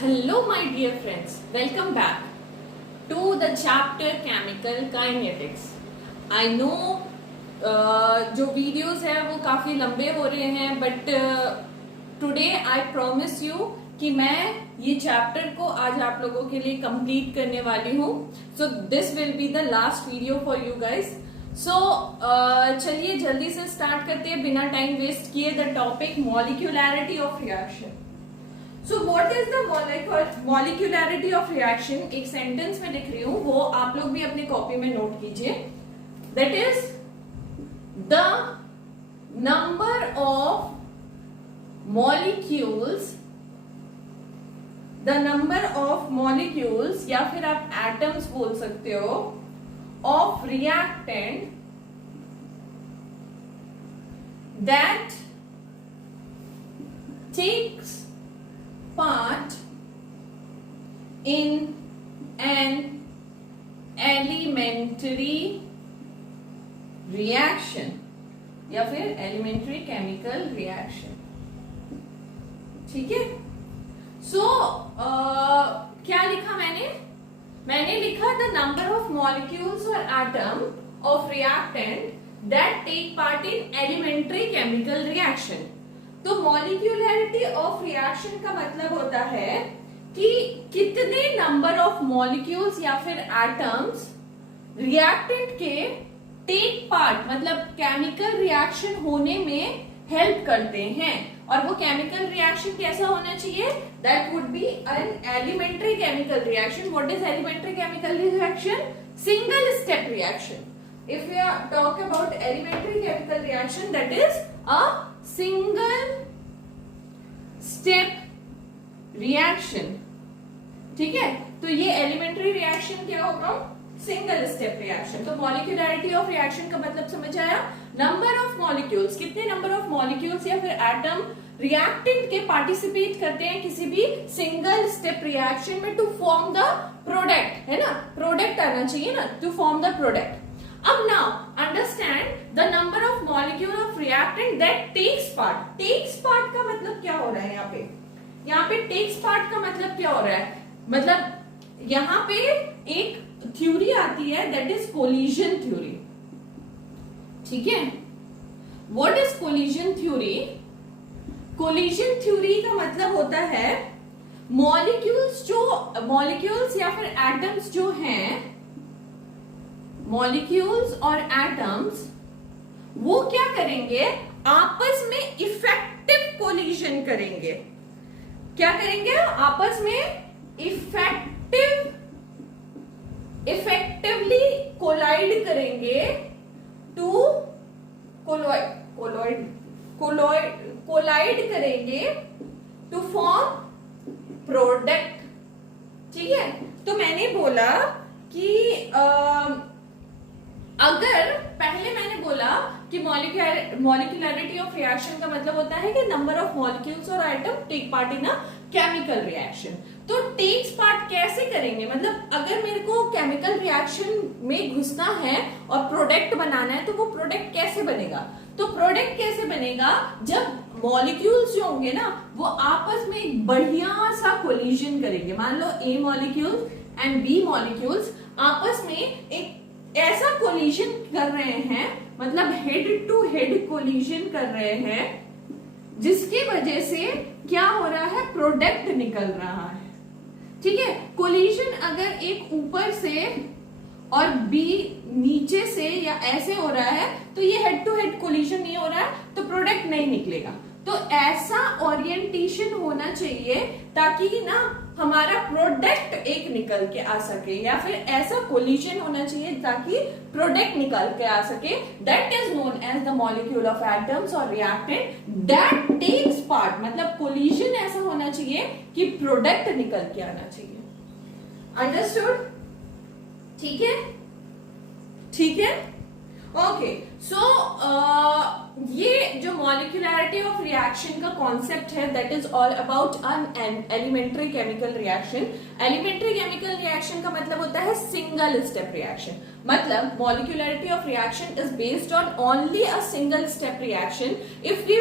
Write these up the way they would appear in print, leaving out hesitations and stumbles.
Hello, my dear friends. Welcome back to the chapter Chemical Kinetics. I know जो videos है वो काफी लंबे हो रहे हैं, but today I promise you कि मैं ये चैप्टर को आज आप लोगों के लिए कंप्लीट करने वाली हूँ. So this will be the last video for you guys. So चलिए जल्दी से स्टार्ट करते हैं बिना टाइम वेस्ट किए. The topic molecularity of reaction. So what is the molecularity of reaction. एक सेंटेंस में लिख रही हूं, वो आप लोग भी अपनी कॉपी में नोट कीजिए. That is the number of molecules, the number of molecules या फिर आप एटम्स बोल सकते हो, of reactant that takes part in an elementary reaction या फिर elementary chemical reaction. ठीक है. सो क्या लिखा मैंने लिखा द नंबर ऑफ मॉलिक्यूल्स और atom of reactant that take part in elementary chemical reaction. तो मॉलिक्यूलैरिटी ऑफ रिएक्शन का मतलब होता है कि कितने नंबर ऑफ मॉलिक्यूल्स या फिर एटम्स रिएक्टेंट के टेक पार्ट मतलब केमिकल रिएक्शन होने में हेल्प करते हैं. और वो केमिकल रिएक्शन कैसा होना चाहिए? That would be an elementary chemical reaction. What is elementary chemical reaction? Single step reaction. If we talk about elementary chemical reaction, that is a single step reaction. ठीक है. तो ये elementary reaction क्या होगा? Single step reaction. तो molecularity of reaction का मतलब समझ आया? नंबर ऑफ मॉलिक्यूल्स, कितने नंबर ऑफ मॉलिक्यूल्स या फिर एटम रिएक्टेंट के पार्टिसिपेट करते हैं किसी भी सिंगल स्टेप रिएक्शन में टू फॉर्म द प्रोडक्ट. है ना, प्रोडक्ट आना चाहिए ना, टू फॉर्म द प्रोडक्ट. अब now understand the number of molecule of reactant that takes part. Takes part का मतलब क्या हो रहा है यहाँ पे टेक्स पार्ट का मतलब क्या हो रहा है? मतलब यहाँ पे एक थ्योरी आती है दैट इज कोलिजन थ्योरी. ठीक है. What is collision theory? Collision theory का मतलब होता है मॉलिक्यूल्स या फिर एटम्स जो हैं, मॉलिक्यूल्स और एटम्स वो क्या करेंगे? आपस में इफेक्टिव कोलिजन करेंगे. क्या करेंगे? आपस में इफेक्टिवली कोलाइड करेंगे टू कोलाइड करेंगे टू फॉर्म प्रोडक्ट. ठीक है. तो मैंने बोला कि अगर पहले मैंने बोला कि मॉलिक्यूलैरिटी ऑफ रिएक्शन का मतलब होता है कि नंबर ऑफ मॉलिक्यूल्स और atom take part in a chemical reaction. तो टेक्स पार्ट कैसे करेंगे? मतलब अगर मेरे को केमिकल रिएक्शन में घुसना है और प्रोडक्ट बनाना है, तो वो प्रोडक्ट कैसे बनेगा? तो प्रोडक्ट कैसे बनेगा? जब मॉलिक्यूल्स जो होंगे ना, वो आपस में एक बढ़िया सा कोलिजन करेंगे. मान लो A molecules and B molecules आपस में एक ऐसा कोलिजन कर रहे हैं, मतलब हेड टू हेड कोलिजन कर रहे हैं, जिसकी वजह से क्या हो रहा है? प्रोडक्ट निकल रहा है. ठीक है. कोलिजन अगर एक ऊपर से और बी नीचे से या ऐसे हो रहा है, तो ये हेड टू हेड कोलिजन नहीं हो रहा है, तो प्रोडक्ट नहीं निकलेगा. तो ऐसा ओरिएंटेशन होना चाहिए ताकि ना हमारा प्रोडक्ट एक निकल के आ सके, या फिर ऐसा कोलिजन होना चाहिए ताकि प्रोडक्ट निकल के आ सके. That is known as the molecule of atoms और रिएक्टेंट दैट टेक्स पार्ट. मतलब कोलिजन ऐसा होना चाहिए कि प्रोडक्ट निकल के आना चाहिए. अंडरस्टूड? ठीक है. ठीक है. ओके. सो ये जो मॉलिक्यूलरिटी ऑफ रिएक्शन का कॉन्सेप्ट है that is all about an elementary chemical reaction. Elementary chemical reaction का मतलब होता है सिंगल स्टेप रिएक्शन, मतलब molecularity of reaction is based on only a single step reaction. If we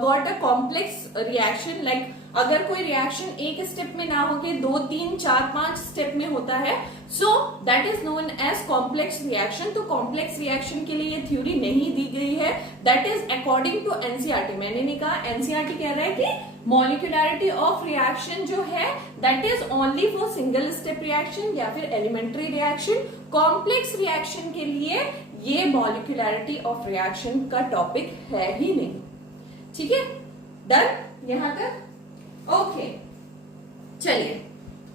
got a complex reaction, like अगर कोई reaction एक step में ना होके 2, 3, 4, 5 स्टेप में होता है, so that is known as complex reaction. तो कॉम्प्लेक्स रिएक्शन के लिए ये थ्योरी नहीं दी गई है, that is according to NCERT. मैंने नहीं कहा, एनसीईआरटी कह रहा है कि मॉलिक्यूलरिटी ऑफ रिएक्शन जो है that is only for single step reaction या फिर एलिमेंट्री रिएक्शन। कॉम्प्लेक्स रिएक्शन के लिए ये मॉलिक्यूलरिटी ऑफ रिएक्शन का टॉपिक है ही नहीं। ठीक है, डन यहां तक? ओके, चलिए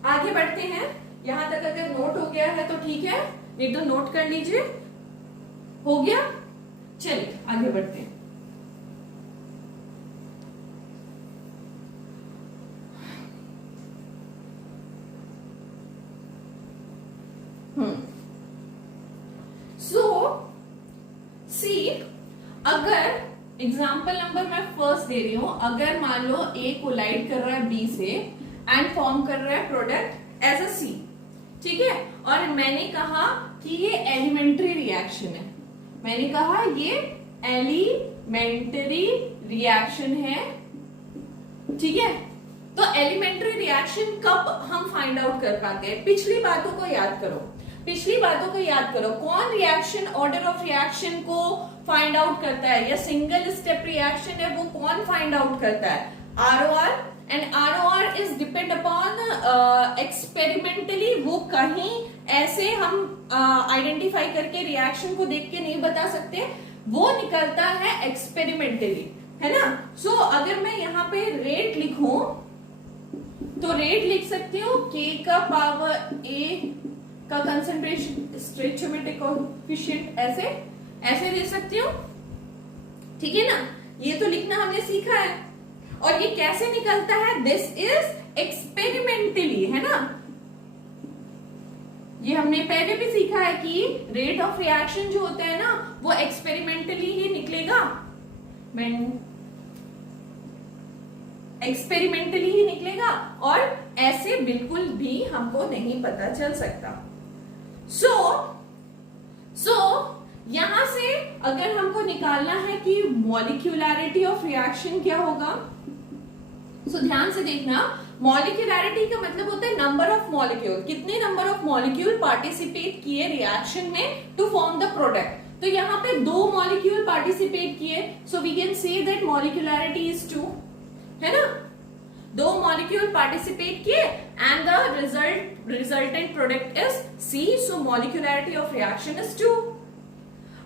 आगे बढ़ते हैं। यहां तक अगर नोट हो गया है तो ठीक है, नहीं तो नोट कर लीजिए। हो गया? चलिए आगे बढ़ते हैं। सो सी, अगर एग्जाम्पल नंबर मैं फर्स्ट दे रही हूं, अगर मान लो ए कोलाइड कर रहा है बी से एंड फॉर्म कर रहा है प्रोडक्ट एज अ सी, ठीक है, और मैंने कहा कि ये एलिमेंट्री रिएक्शन है। मैंने कहा ये एलिमेंट्री रिएक्शन है, ठीक है। तो एलिमेंट्री रिएक्शन कब हम फाइंड आउट कर पाते हैं? पिछली बातों को याद करो, पिछली बातों को याद करो। कौन रिएक्शन ऑर्डर ऑफ रिएक्शन को फाइंड आउट करता है, या सिंगल स्टेप रिएक्शन है वो कौन फाइंड आउट करता है? ROR. And ROR is depend upon experimentally. वो कहीं ऐसे हम आइडेंटिफाई करके रिएक्शन को देख के नहीं बता सकते, वो निकलता है एक्सपेरिमेंटली, है ना। सो अगर मैं यहाँ पे रेट लिखूं तो रेट लिख सकती हूँ k का पावर a का कंसंट्रेशन स्टोइचियोमेट्रिक कोएफिशिएंट ऐसे दे सकती हूँ, ठीक है ना। ये तो लिखना हमने सीखा है। और ये कैसे निकलता है? दिस इज एक्सपेरिमेंटली, है ना। ये हमने पहले भी सीखा है कि रेट ऑफ रिएक्शन जो होता है ना वो एक्सपेरिमेंटली ही निकलेगा, एक्सपेरिमेंटली ही निकलेगा, और ऐसे बिल्कुल भी हमको नहीं पता चल सकता। सो यहां से अगर हमको निकालना है कि मॉलिक्यूलरिटी ऑफ रिएक्शन क्या होगा, सो ध्यान से देखना। मॉलिक्यूलरिटी का मतलब होता है नंबर ऑफ मॉलिक्यूल, कितने नंबर ऑफ मॉलिक्यूल पार्टिसिपेट किए रिएक्शन में टू फॉर्म द प्रोडक्ट। तो यहाँ पे 2 मॉलिक्यूल पार्टिसिपेट किए, so we can say that molecularity is 2, है ना। 2 मॉलिक्यूल पार्टिसिपेट किए and the resultant product is C, so molecularity of reaction is 2।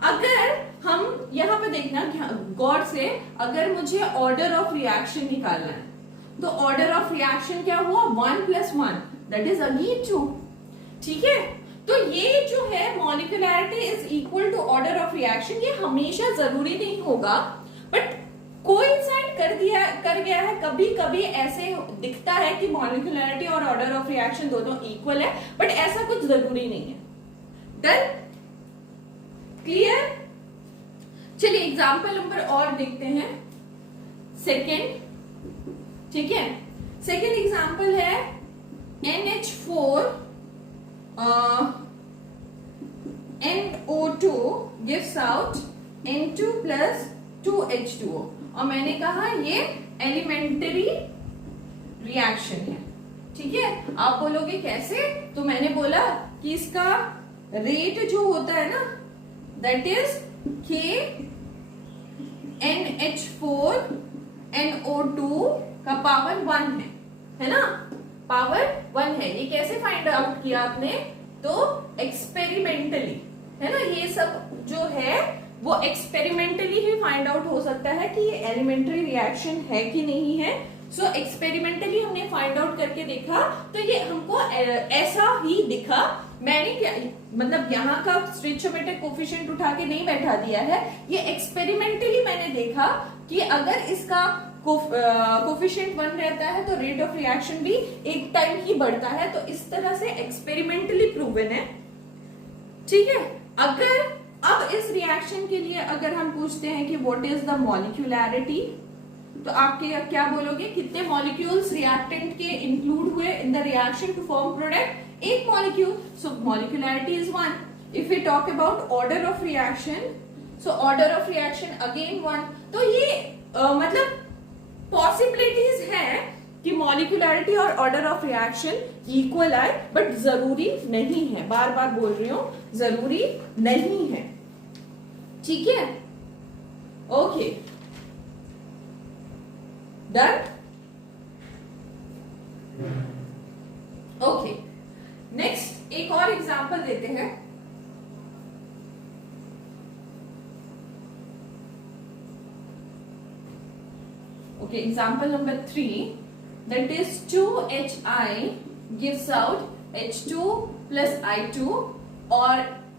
अगर हम यहाँ पे देखना गौर से, अगर मुझे ऑर्डर ऑफ रिएक्शन निकालना है तो ऑर्डर ऑफ रिएक्शन क्या हुआ? 1 + 1 दैट इज अगेन 2, ठीक है। तो ये जो है molecularity is equal to order of reaction, ये हमेशा जरूरी नहीं होगा, बट कोइंसाइड कर गया है। कभी कभी ऐसे दिखता है कि मॉलिक्यूलरिटी और ऑर्डर ऑफ रिएक्शन दोनों इक्वल है, बट ऐसा कुछ जरूरी नहीं है। डन? क्लियर? चलिए एग्जाम्पल नंबर और देखते हैं, सेकेंड, ठीक है। सेकेंड एग्जाम्पल है NH4 NO2 gives out N2 + 2H2O, और मैंने कहा ये एलिमेंट्री रिएक्शन है, ठीक है। आप बोलोगे कैसे? तो मैंने बोला कि इसका रेट जो होता है ना that is K NH4 NO2 का पावर 1 है ना, पावर 1 है। ये कैसे फाइंड आउट किया आपने? तो एक्सपेरिमेंटली, है ना। ये सब जो है वो एक्सपेरिमेंटली ही फाइंड आउट हो सकता है कि ये एलिमेंट्री रिएक्शन है कि नहीं है। सो एक्सपेरिमेंटली हमने फाइंड आउट करके देखा तो ये हमको ऐसा ही दिखा। मैंने क्या मतलब यहाँ का स्टोइचियोमेट्रिक कोएफिशिएंट उठा के नहीं बैठा दिया है, ये एक्सपेरिमेंटली मैंने देखा कि अगर इसका कोएफिशिएंट 1 रहता है तो रेट ऑफ रिएक्शन भी एक टाइम ही बढ़ता है। तो इस तरह से एक्सपेरिमेंटली प्रूवन है, ठीक है। अगर अब इस रिएक्शन के लिए अगर हम पूछते हैं कि व्हाट इज द मॉलिक्यूलैरिटी, तो आप क्या बोलोगे, कितने मॉलिक्यूल्स रिएक्टेंट के इंक्लूड हुए in the reaction to form product? एक molecule, so molecularity is 1। If we talk about order of reaction, so order of reaction again 1। तो ये मतलब पॉसिबिलिटीज है कि मॉलिक्यूलैरिटी और ऑर्डर ऑफ रिएक्शन इक्वल आए, बट जरूरी नहीं है, बार बार बोल रही हूं, जरूरी नहीं है। ठीक है, ओके, डन। ओके, नेक्स्ट एक और एग्जांपल देते हैं। Okay, example number 3, that is 2HI gives out H2 plus I2, और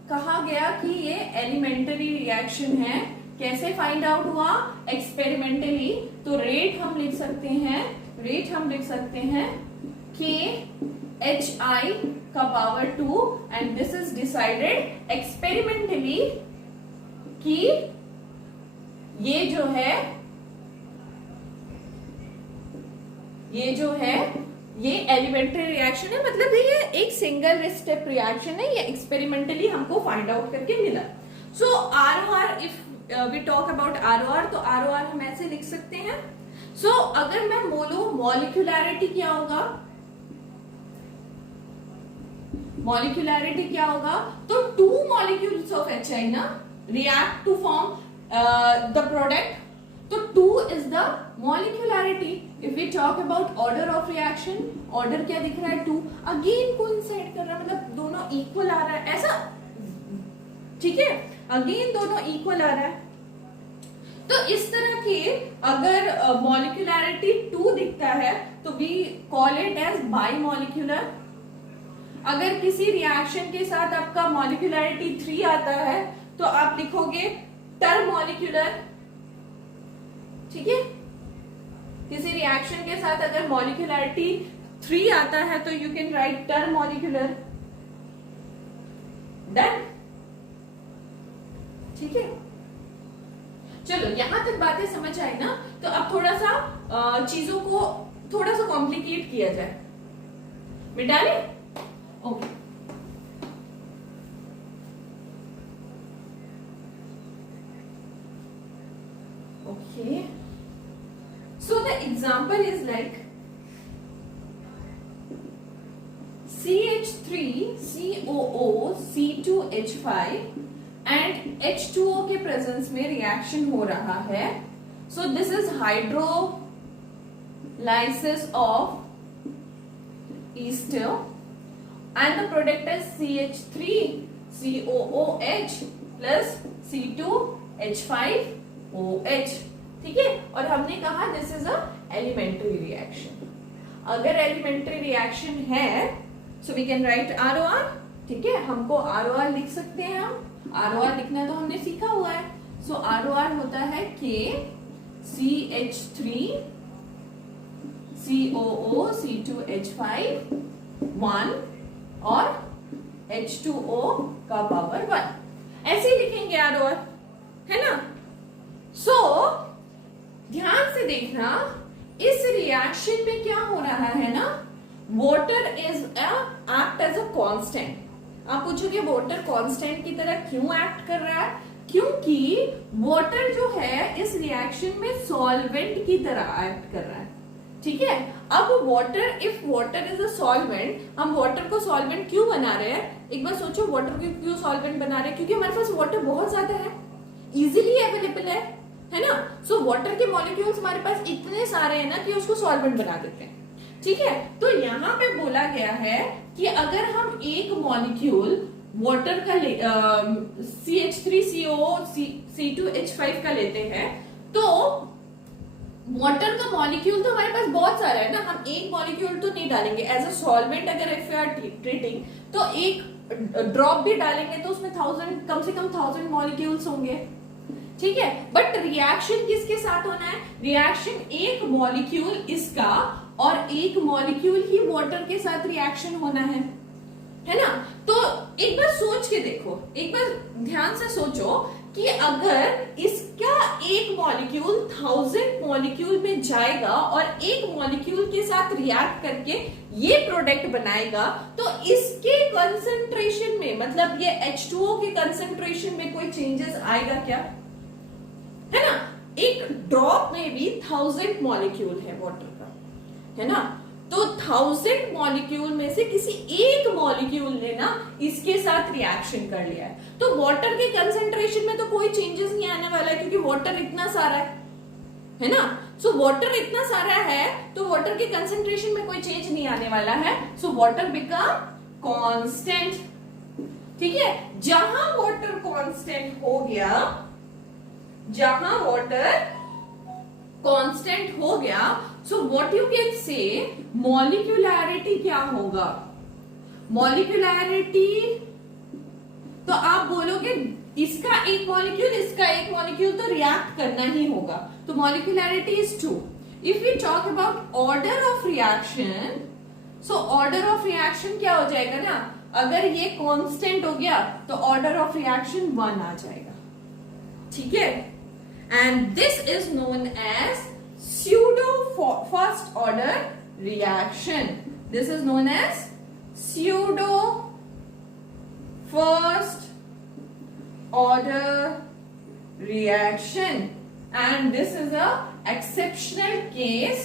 कहा गया कि ये एलिमेंटरी रिएक्शन है। कैसे फाइंड आउट हुआ? एक्सपेरिमेंटली। तो रेट हम लिख सकते हैं KHI का power 2, and this is decided experimentally कि ये जो है ये एलिमेंट्री रिएक्शन है, मतलब ये एक सिंगल स्टेप रिएक्शन है, ये एक्सपेरिमेंटली हमको फाइंड आउट करके मिला। So ROR, if we talk about ROR, तो ROR हम ऐसे लिख सकते हैं। सो अगर मैं बोलूं मॉलिक्यूलैरिटी क्या होगा, तो 2 मॉलिक्यूल्स ऑफ HI ना react to form the product, तो 2 is the molecularity. If we talk about order of reaction, order क्या दिख रहा है? 2, again coincide कर रहा है, मतलब दोनों इक्वल आ रहा है, ऐसा, ठीक है, अगेन दोनों इक्वल आ रहा है। तो इस तरह के अगर मॉलिक्यूलैरिटी 2 दिखता है तो वी कॉल इट एज बाइमॉलिक्यूलर। अगर किसी रिएक्शन के साथ आपका मॉलिक्यूलैरिटी 3 आता है तो आप लिखोगे टरमॉलिक्यूलर। ठीक है, किसी रिएक्शन के साथ अगर मॉलिक्यूलैरिटी 3 आता है तो यू कैन राइट टरमॉलिक्यूलर। डन, ठीक है। चलो, यहां तक बातें समझ आई ना? तो अब थोड़ा सा चीजों को थोड़ा सा कॉम्प्लिकेट किया जाए। मिटा ले? Okay, okay, so the example is like CH3COO C2H5 and H2O के प्रेजेंस में रिएक्शन हो रहा है। so this is hydrolysis of ester and the product is CH3COOH plus C2H5OH। ठीक है, और हमने कहा this is a elementary reaction. अगर एलिमेंट्री रिएक्शन है so we can write ROR। ठीक है, हमको ROR लिख सकते हैं, हम ROR लिखना तो हमने सीखा हुआ है। सो ROR होता है K CH3COO C2H5 1 और H2O का पावर 1, ऐसे ही लिखेंगे ROR, है ना? सो ध्यान से देखना, इस रिएक्शन में क्या हो रहा है ना, water is act as a constant. आप पूछोगे वाटर कांस्टेंट की तरह क्यों एक्ट कर रहा है? क्योंकि वाटर जो है इस रिएक्शन में सॉल्वेंट की तरह एक्ट कर रहा है। ठीक है, अब water, if water is a solvent, हम वाटर को सॉल्वेंट क्यों बना रहे हैं? एक बार सोचो, वाटर को क्यों सॉल्वेंट बना रहे हैं? क्योंकि हमारे पास वाटर बहुत ज्यादा है, इजीली अवेलेबल है ना? सो वाटर के मॉलिक्यूल्स हमारे पास इतने सारे हैं ना कि उसको सॉल्वेंट बना देते हैं। ठीक है, तो यहाँ पे बोला गया है कि अगर हम एक मॉलिक्यूल वाटर का CH3COO C2H5 का लेते हैं, तो वाटर का मॉलिक्यूल तो हमारे पास बहुत सारा है ना, हम एक मॉलिक्यूल तो नहीं डालेंगे एज अ सॉल्वेंट। अगर इफ यू आर ट्रीटिंग तो एक ड्रॉप भी डालेंगे तो उसमें कम से कम 1000 मॉलिक्यूल्स होंगे। ठीक है, बट रिएक्शन किसके साथ होना है? रिएक्शन एक मॉलिक्यूल इसका और एक मॉलिक्यूल ही वाटर के साथ रिएक्शन होना है। है ना। तो एक बार सोच के देखो, एक बार ध्यान से सोचो कि अगर इसका एक मॉलिक्यूल 1000 मॉलिक्यूल में जाएगा और एक मॉलिक्यूल के साथ रिएक्ट करके ये प्रोडक्ट बनाएगा, तो इसके कंसंट्रेशन में, मतलब ये H2O के कंसंट्रेशन में कोई चेंजेस आएगा क्या? है ना। एक ड्रॉप में भी 1000 मॉलिक्यूल है वाटर का, है ना। तो 1000 मॉलिक्यूल में से किसी एक मॉलिक्यूल ने ना इसके साथ रिएक्शन कर लिया है, तो वाटर के कंसंट्रेशन में तो कोई चेंजेस नहीं आने वाला है, क्योंकि वाटर इतना सारा है ना। सो वाटर इतना सारा है तो वाटर के कंसंट्रेशन में कोई चेंज नहीं आने वाला है। So water become constant. ठीक है, जहां वाटर कांस्टेंट हो गया, जहां वाटर कांस्टेंट हो गया, so what you can say मॉलिक्यूलैरिटी क्या होगा? मॉलिक्यूलैरिटी, तो आप बोलोगे इसका एक मॉलिक्यूल, इसका एक मॉलिक्यूल तो रिएक्ट करना ही होगा, तो molecularity is 2। If we talk about order of reaction, so order of reaction क्या हो जाएगा ना, अगर ये कांस्टेंट हो गया तो ऑर्डर ऑफ रिएक्शन 1 आ जाएगा। ठीक है, and this is known as pseudo first order reaction. This is known as pseudo first order reaction, and this is a exceptional case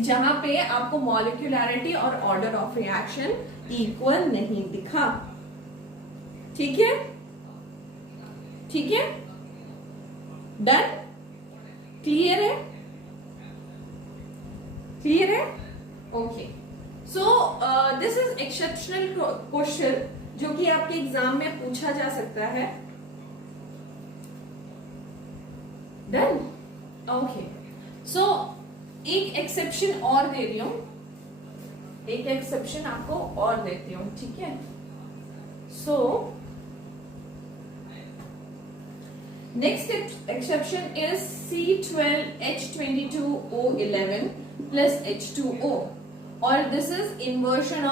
जहां पे आपको मॉलिक्यूलैरिटी और ऑर्डर ऑफ रिएक्शन इक्वल नहीं दिखा। ठीक है, ठीक है, डन, क्लियर है, क्लियर है, okay. So this is exceptional question जो कि आपके एग्जाम में पूछा जा सकता है। Done, okay. सो एक एक्सेप्शन और दे रही हूं, एक एक्सेप्शन आपको और देती हूं, ठीक है। सो next exception is C12H22O11 plus H2O, or this is inversion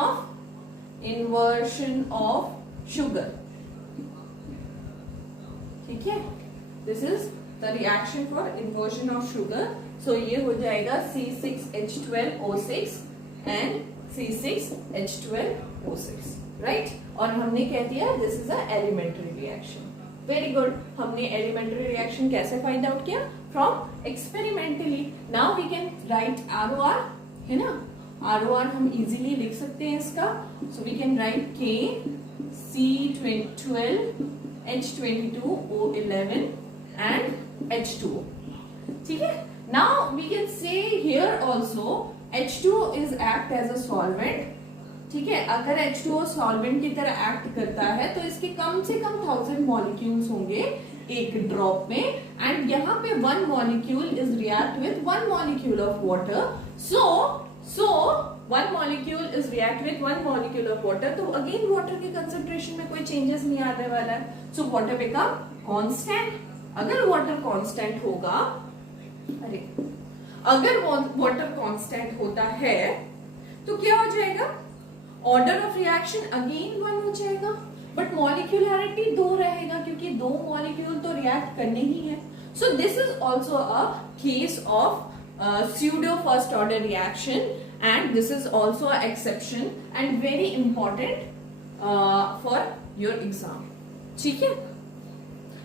of sugar. ठीक है, this is the reaction for inversion of sugar. So ये हो जाएगा C6H12O6 and C6H12O6, right? और हमने कह दिया this is a elementary reaction. Very good, हमने एलिमेंट्री रिएक्शन कैसे फाइंड आउट किया? From experimentally. Now we can write ROR, है ना। ROR हम इजीली लिख सकते हैं इसका, so we can write K C12H22O11 and H2O। ठीक है, now we can say here also H2O is act as a solvent. ठीक है, अगर H2O सॉल्वेंट की तरह एक्ट करता है तो इसके कम से कम 1000 मॉलिक्यूल्स होंगे एक ड्रॉप में, एंड यहाँ पे 1 molecule is react with 1 molecule of water. So 1 molecule is react with 1 molecule of water, तो अगेन वाटर के कंसंट्रेशन में कोई चेंजेस नहीं आने वाला है। So water become constant. अगर वाटर कांस्टेंट होगा, अगर वाटर कांस्टेंट होता है तो क्या हो जाएगा? ऑर्डर ऑफ रिएक्शन अगेन 1 हो जाएगा, बट मॉलिक्यूलैरिटी 2 रहेगा, क्योंकि 2 मॉलिक्यूल तो रिएक्ट करने ही है। So this is also a case of pseudo first order reaction, and this is also an exception and very important for your exam. ठीक है,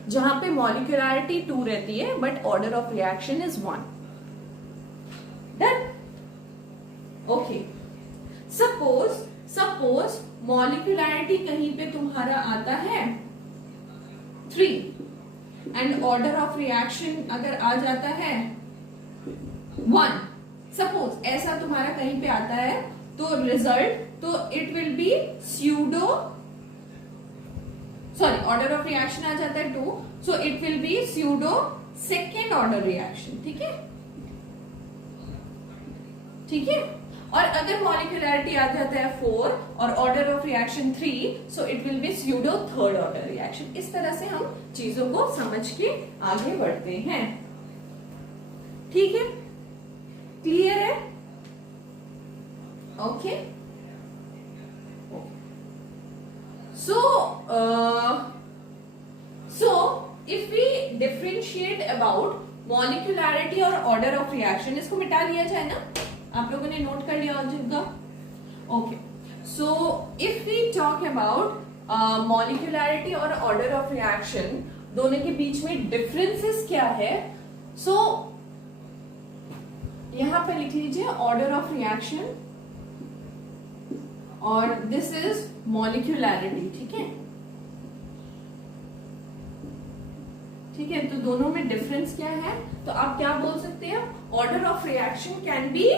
जहां पे मॉलिक्यूलैरिटी 2 रहती है but order of reaction is 1। Done, okay. Suppose molecularity कहीं पे तुम्हारा आता है 3 एंड ऑर्डर ऑफ रिएक्शन अगर आ जाता है 1, सपोज ऐसा तुम्हारा कहीं पे आता है, तो रिजल्ट, तो it will be order of reaction आ जाता है 2, so it will be pseudo second order reaction. ठीक है, ठीक है। और अगर मॉलिक्यूलैरिटी आ जाता है 4 और order of reaction 3, so it will be pseudo third order reaction. इस तरह से हम चीजों को समझ के आगे बढ़ते हैं। ठीक है, क्लियर है, Okay. So if we differentiate about molecularity और order of reaction, इसको मिटा लिया जाए ना, आप लोगों ने नोट कर लिया होगा. Okay. So if we talk about molecularity और order of reaction, दोनों के बीच में differences क्या है? So यहां पे लिख लीजिए order of reaction और this is molecularity. ठीक है, ठीक है. तो दोनों में डिफरेंस क्या है? तो आप क्या बोल सकते हैं? Order of reaction can be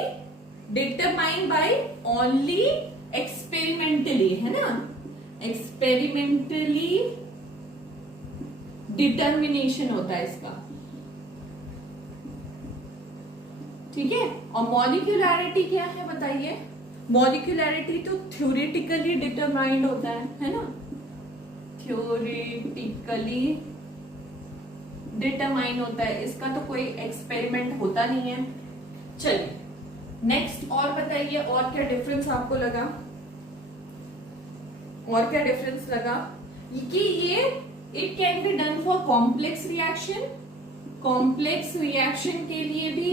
determined by only experimentally, है ना, एक्सपेरिमेंटली डिटर्मिनेशन होता है इसका. ठीक है. और मॉलिक्यूलैरिटी क्या है बताइए? मॉलिक्यूलैरिटी तो थ्योरेटिकली डिटरमाइंड होता है ना, थ्योरेटिकली डिटरमाइन होता है. इसका तो कोई एक्सपेरिमेंट होता नहीं है. चलिए नेक्स्ट और बताइए, और क्या डिफरेंस आपको लगा? और क्या डिफरेंस लगा कि ये it can be done for complex reaction. Complex reaction के लिए भी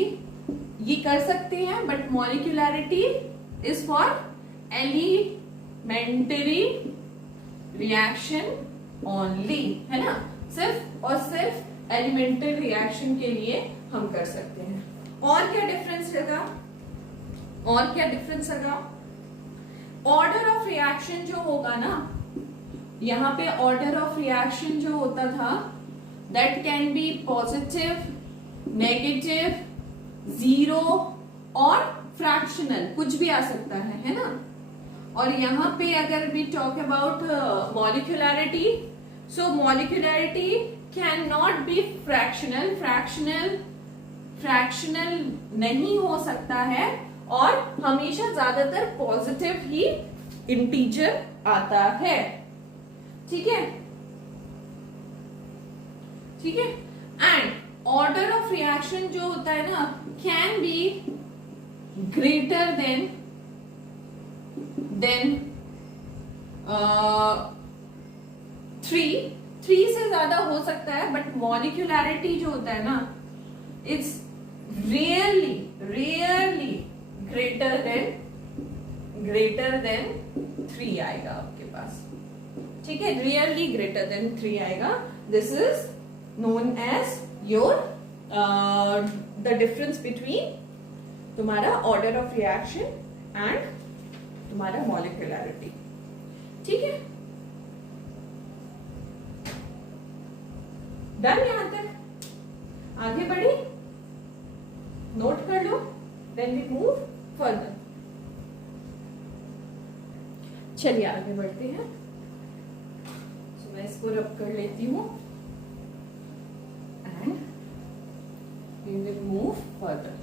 ये कर सकते हैं, but molecularity is for elementary reaction only, है ना. सिर्फ और सिर्फ एलिमेंटरी रिएक्शन के लिए हम कर सकते हैं. और क्या डिफरेंस लगा? और क्या डिफरेंस लगा? ऑर्डर ऑफ रिएक्शन जो होगा ना, यहां पे ऑर्डर ऑफ रिएक्शन जो होता था that can be positive, negative, zero और फ्रैक्शनल, कुछ भी आ सकता है ना. और यहां पे अगर we talk about molecularity, so molecularity can not be fractional. Fractional नहीं हो सकता है और हमेशा ज्यादातर पॉजिटिव ही इंटीजर आता है. ठीक है, ठीक है. एंड ऑर्डर ऑफ रिएक्शन जो होता है ना कैन बी ग्रेटर देन 3 से ज्यादा हो सकता है, बट मॉलिक्यूलैरिटी जो होता है ना इट्स रियरली ग्रेटर देन 3 आएगा आपके पास. ठीक है, रियरली ग्रेटर देन 3 आएगा. This is known as your the difference between तुम्हारा ऑर्डर ऑफ रिएक्शन एंड तुम्हारा मॉलिक्यूलैरिटी. ठीक है, डन. यहां तक आगे बढ़ी, नोट कर लो, देन वी मूव फर्दर. चलिए आगे बढ़ते हैं. so, मैं इसको रब कर लेती हूं and we will move further.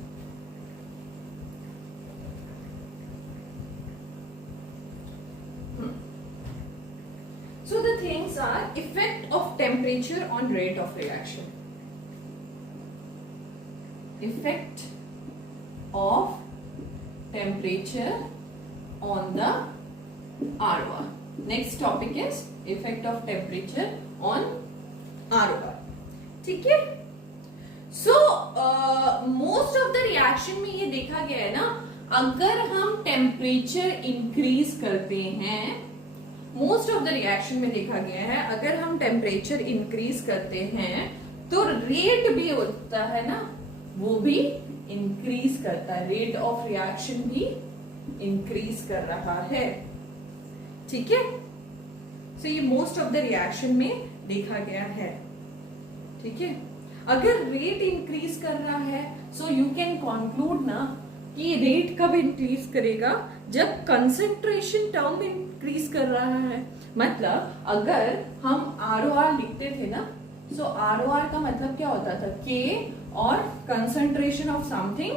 So the things are effect of temperature on rate of reaction. Effect of temperature on the ROR. Next topic is effect of temperature on ROR. ठीक है. So most of the reaction में ये देखा गया है ना, अगर हम टेम्परेचर इंक्रीज करते हैं, मोस्ट ऑफ द रिएक्शन में देखा गया है अगर हम टेम्परेचर इंक्रीज करते हैं तो रेट भी होता है ना, वो भी इंक्रीज करता है. रेट ऑफ रिएक्शन भी इंक्रीज कर रहा है. ठीक है. सो ये मोस्ट ऑफ द रिएक्शन में देखा गया है. ठीक है. अगर रेट इंक्रीज कर रहा है सो यू कैन कंक्लूड ना कि रेट कब इंक्रीज करेगा, जब कंसेंट्रेशन टर्म इंक्रीज कर रहा है. मतलब अगर हम ROR लिखते थे ना, सो ROR का मतलब क्या होता था? K और concentration of something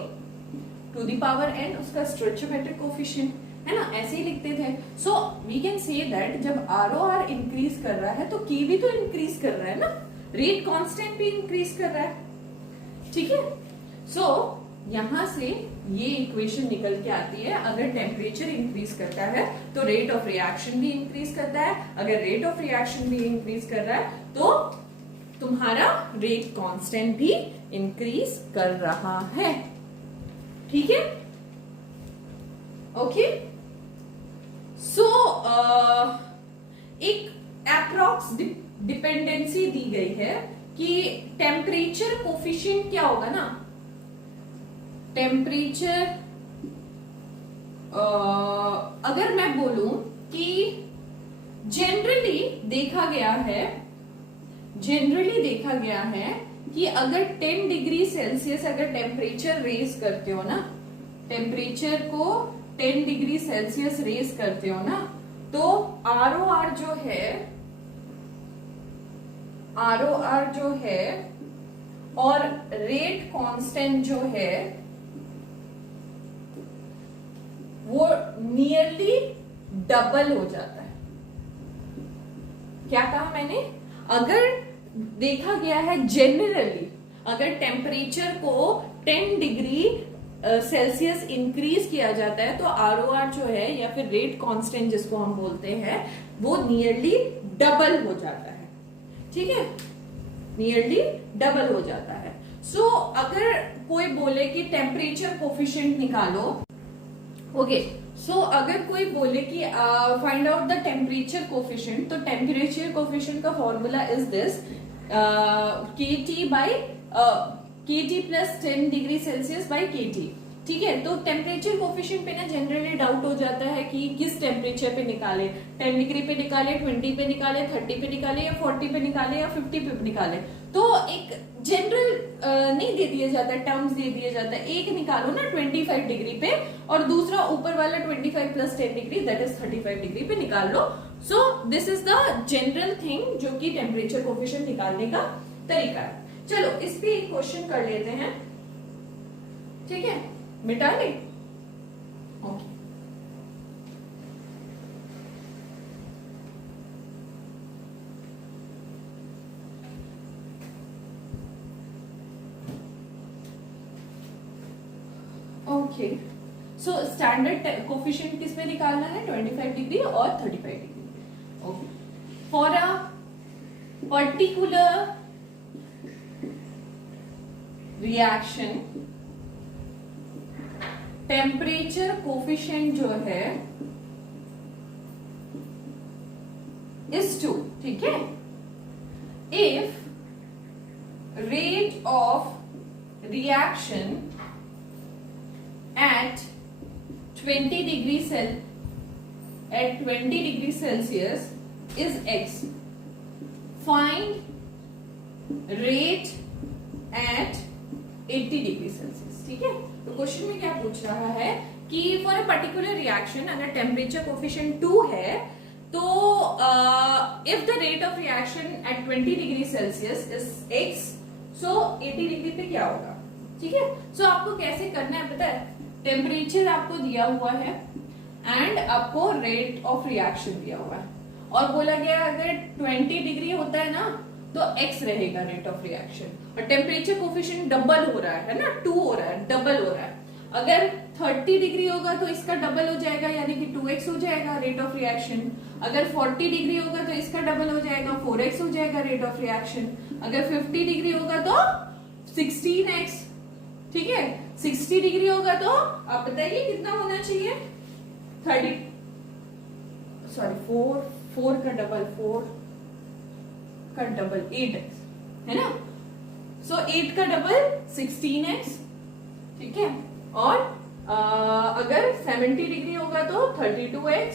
to the power n, उसका स्टोइचियोमेट्रिक कोफिशिएंट, है ना, ऐसे ही लिखते थे. So we can say that जब ROR इंक्रीज कर रहा है तो K भी तो इंक्रीज कर रहा है ना, रेट कांस्टेंट भी इंक्रीज कर रहा है. ठीक है. सो यहां से ये इक्वेशन निकल के आती है, अगर टेम्परेचर इंक्रीज करता है तो रेट ऑफ रिएक्शन भी इंक्रीज करता है, अगर रेट ऑफ रिएक्शन भी इंक्रीज कर रहा है तो तुम्हारा रेट कांस्टेंट भी इंक्रीज कर रहा है। ठीक है, ओके। सो एक अप्रॉक्स डिपेंडेंसी दी गई है कि टेम्परेचर कोफिशिएंट क्या होगा ना, टेम्परेचर अगर मैं बोलूं कि जनरली देखा गया है कि अगर 10 डिग्री सेल्सियस अगर टेम्परेचर रेज करते हो ना, टेम्परेचर को 10 डिग्री सेल्सियस रेज करते हो ना, तो आरओआर जो है और रेट कांस्टेंट जो है वो नियरली डबल हो जाता है। क्या कहा मैंने? अगर देखा गया है जनरली अगर टेम्परेचर को 10 डिग्री सेल्सियस इंक्रीज किया जाता है तो आरओआर जो है या फिर रेट कांस्टेंट जिसको हम बोलते हैं वो नियरली डबल हो जाता है। ठीक है, नियरली डबल हो जाता है। सो अगर कोई बोले कि टेम्परेचर कोफिशिएंट निकालो, ओके, सो अगर कोई बोले कि find out the temperature coefficient, तो टेम्परेचर कोफिशिएंट का formula is this KT plus 10 degree Celsius by KT। ठीक है, तो टेम्परेचर कोफिशिएंट पे ना जनरली डाउट हो जाता है कि किस टेम्परेचर पे निकाले, 10 डिग्री पे निकाले, 20 पे निकाले, 30 पे निकाले या 40 पे निकाले या 50 पे निकाले। तो एक जनरल नहीं दे दिया जाता, टर्म्स दे दिया जाता है, एक निकालो ना 25 डिग्री पे और दूसरा ऊपर वाला 25 plus 10 degree that is 35 degree पे निकाल लो। So this is the general thing जो कि टेम्परेचर कोफिशिएंट निकालने का तरीका है। चलो इस पे एक क्वेश्चन कर लेते हैं। ठीक है, मिटा ले। Okay, okay. So standard coefficient किस पे निकालना है? 25 डिग्री और 35 degree. Okay, for a particular reaction temperature coefficient जो है is 2। ठीक है, if rate of reaction at 20 degree Celsius is x, find rate at 80 degree Celsius. ठीक है, तो क्वेश्चन में क्या पूछ रहा है कि फॉर अ पर्टिकुलर रिएक्शन अगर टेम्परेचर कोफिशिएंट 2 है तो if the rate of reaction at 20 degree Celsius is x, so 80 degree पे क्या होगा? ठीक है, सो आपको कैसे करना है पता है? टेम्परेचर आपको दिया हुआ है एंड आपको रेट ऑफ रिएक्शन दिया हुआ है और बोला गया अगर 20 डिग्री होता है ना तो x रहेगा रेट ऑफ रिएक्शन और टेम्परेचर कोफिशिएंट डबल हो रहा है ना, 2 हो रहा है, डबल हो रहा है। अगर 30 डिग्री होगा तो इसका डबल हो जाएगा यानी कि 2x हो जाएगा रेट ऑफ रिएक्शन। अगर 40 डिग्री होगा तो इसका डबल हो जाएगा, 4x हो जाएगा रेट ऑफ रिएक्शन। अगर 50 डिग्री होगा तो 16x। ठीक है, 60 डिग्री होगा तो आप बताइए कितना होना चाहिए? 4 का डबल 8x है ना, सो 8 का डबल 16x। ठीक है, और अगर 70 डिग्री होगा तो 32x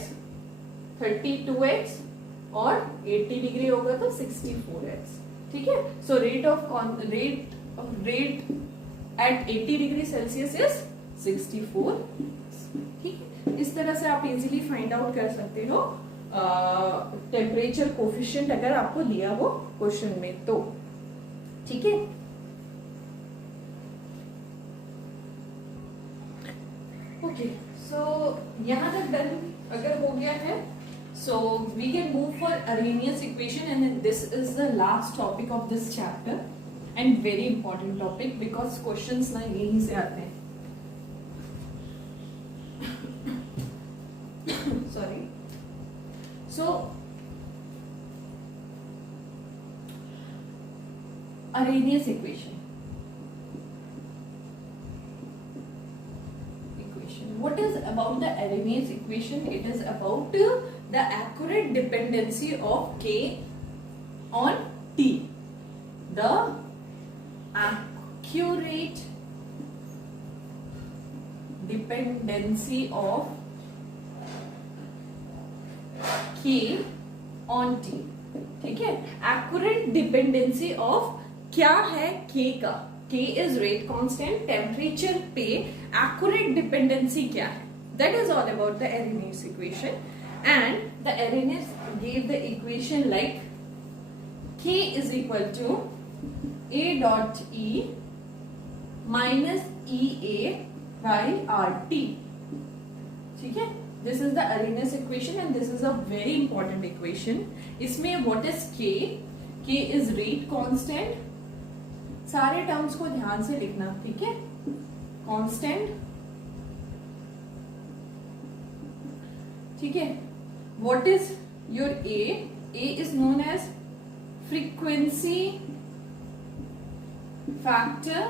और 80 डिग्री होगा तो 64x। ठीक है, so rate at 80 degree Celsius is 64। ठीक है, इस तरह से आप इजीली फाइंड आउट कर सकते हो टेम्परेचर कोफिशिएंट अगर आपको दिया हो क्वेश्चन में तो। ठीक है, ओके, सो यहां तक डन अगर हो गया है so we can move for Arrhenius equation and this is the last topic of this chapter. And very important topic because questions ना यहीं से आते हैं. Sorry. So, Arrhenius equation. What is about the Arrhenius equation? It is about the accurate dependency of K on T. The accurate dependency of K on T. ठीक है. Accurate dependency of क्या है K का? K is rate constant, temperature पे accurate dependency क्या है? That is all about the Arrhenius equation. And the Arrhenius gave the equation like K is equal to A dot E minus EA by RT. ठीक है. This is the Arrhenius equation and this is a very important equation. इसमें what is K? K is rate constant. सारे terms को ध्यान से लिखना. ठीक है. Constant. ठीक है. What is your A? A is known as frequency factor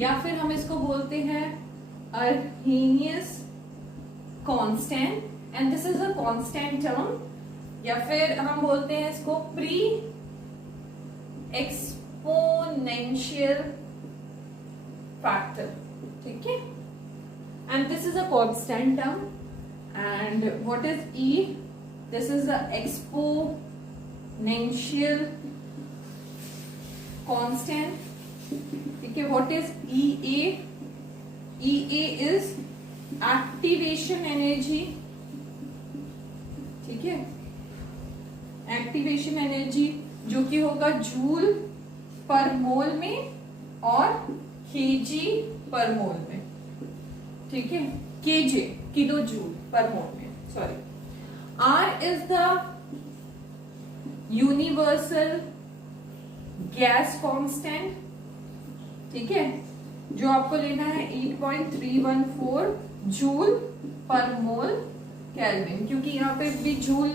या फिर हम इसको बोलते हैं Arrhenius constant and this is a constant term या फिर हम बोलते हैं इसको प्री एक्सपोनेंशियल फैक्टर. ठीक है. and this is a constant term and what is E? this is the exponential constant. ठीक है. what is EA? EA is activation energy. ठीक है. एक्टिवेशन एनर्जी जो कि होगा जूल पर मोल में और केजी पर मोल में. ठीक है. KJ kilo joule per mole में. Sorry. R is the universal gas constant. ठीक है. जो आपको लेना है 8.314 जूल पर मोल केल्विन क्योंकि यहाँ पे भी जूल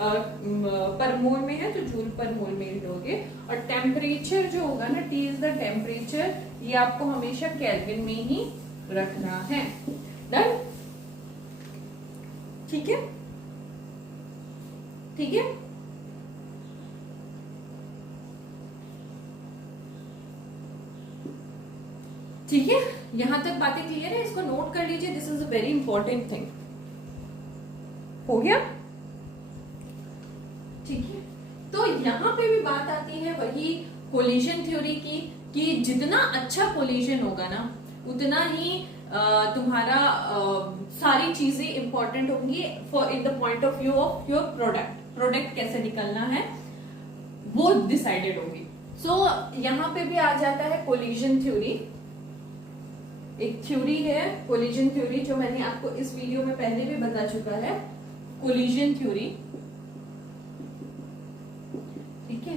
पर मोल में है तो जूल पर मोल में ही लोगे. और टेम्परेचर जो होगा ना T इज द टेम्परेचर ये आपको हमेशा केल्विन में ही रखना है. डन. ठीक है. ठीक है. ठीक है. यहां तक बातें क्लियर है. इसको नोट कर लीजिए. This is a very important thing. हो गया. ठीक है. तो यहां पे भी बात आती है वही कोलिजन थ्योरी की कि जितना अच्छा कोलिजन होगा ना उतना ही तुम्हारा सारी चीजें इंपॉर्टेंट होंगी for in the point of view of your product कैसे निकलना है वो डिसाइडेड होगी. सो यहां पे भी आ जाता है कोलिजन थ्योरी. एक थ्योरी है कोलिजन थ्योरी जो मैंने आपको इस वीडियो में पहले भी बता चुका है. Collision theory. ठीक है.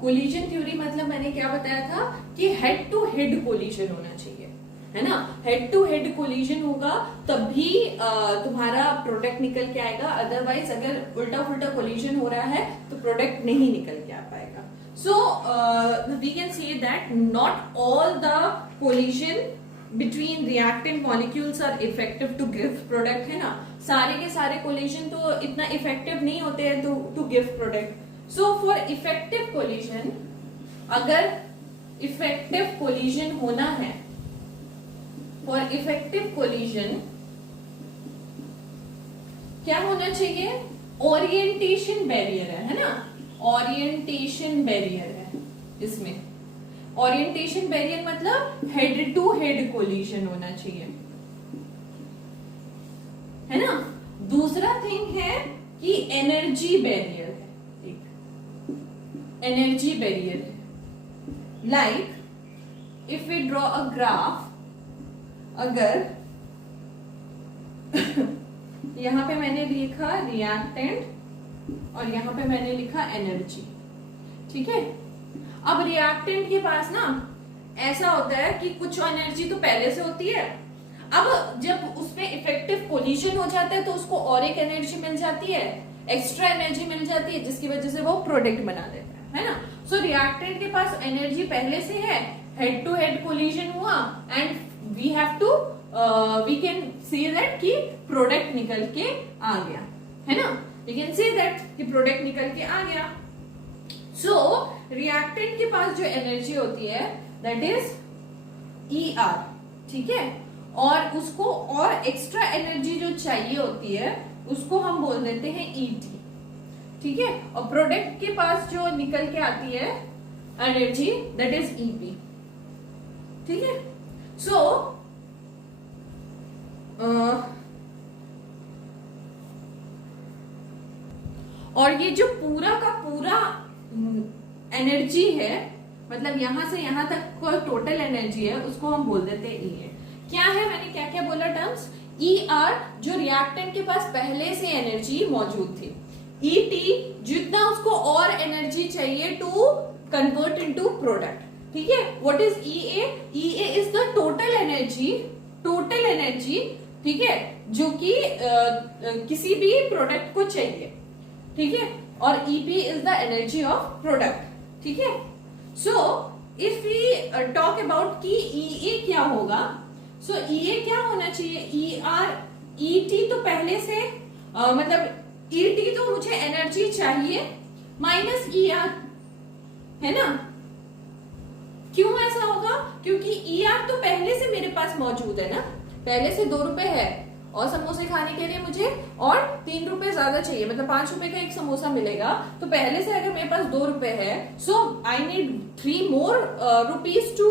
कोलिजन थ्योरी मतलब मैंने क्या बताया था कि हेड टू हेड कोलिजन होना चाहिए. है ना. हेड टू हेड कोलिजन होगा तभी तुम्हारा प्रोडक्ट निकल के आएगा. अदरवाइज अगर उल्टा फुल्टा कोलिजन हो रहा है तो प्रोडक्ट नहीं निकल के आ पाएगा. So we can say that not all the collision between reactant molecules are effective to give product. है ना. सारे के सारे collision तो इतना effective नहीं होते हैं to give product. So for effective collision अगर effective collision होना है for effective collision क्या होना चाहिए? ओरिएंटेशन बैरियर है ना. ओरिएंटेशन बैरियर है इसमें. ओरिएंटेशन बैरियर मतलब हेड टू हेड कोलिजन होना चाहिए. है ना. दूसरा थिंग है कि एनर्जी बैरियर है. एक एनर्जी बैरियर है. Like if we draw a graph. अगर यहां पे मैंने लिखा रिएक्टेंट और यहां पे मैंने लिखा एनर्जी. ठीक है. अब रिएक्टेंट के पास ना ऐसा होता है कि कुछ एनर्जी तो पहले से होती है, अब जब उसमें इफेक्टिव कोलिजन हो जाता है तो उसको और एक एनर्जी मिल जाती है, एक्स्ट्रा एनर्जी मिल जाती है, जिसकी वजह से वो प्रोडक्ट बना देता है ना। सो रिएक्टेंट के पास एनर्जी पहले से है, हेड टू हेड कोलिजन हुआ and we have to we can say that कि प्रोडक्ट निकल के आ गया, है ना। वी कैन से दैट कि प्रोडक्ट निकल के आ गया। सो रिएक्टेंट के पास जो एनर्जी होती है दैट इज ER, ठीक है, और उसको और एक्स्ट्रा एनर्जी जो चाहिए होती है उसको हम बोल देते हैं ET, ठीक है। और प्रोडक्ट के पास जो निकल के आती है एनर्जी दैट इज EP, ठीक है। सो और ये जो पूरा का पूरा एनर्जी है, मतलब यहां से यहां तक कोई टोटल एनर्जी है, उसको हम बोल देते हैं EA। क्या है, मैंने क्या क्या बोला टर्म्स, ER जो रिएक्टेंट के पास पहले से एनर्जी मौजूद थी, ET जितना उसको और एनर्जी चाहिए टू कन्वर्ट इनटू प्रोडक्ट, ठीक है। What is EA? EA is the total energy, ठीक है, जो कि किसी भी प्रोडक्ट को चाहिए, ठीक है। और EP is the energy of product, ठीक है। So if we talk about कि EA क्या होगा, सो EA क्या होना चाहिए, ER ET तो पहले से मतलब ET तो मुझे एनर्जी चाहिए माइनस ER, है ना। क्यों ऐसा होगा, क्योंकि ER तो पहले से मेरे पास मौजूद है ना, पहले से 2 रुपए है और समोसे खाने के लिए मुझे और 3 रुपए ज्यादा चाहिए, मतलब 5 रुपए का एक समोसा मिलेगा, तो पहले से अगर मेरे पास 2 रुपए है, so I need 3 more rupees to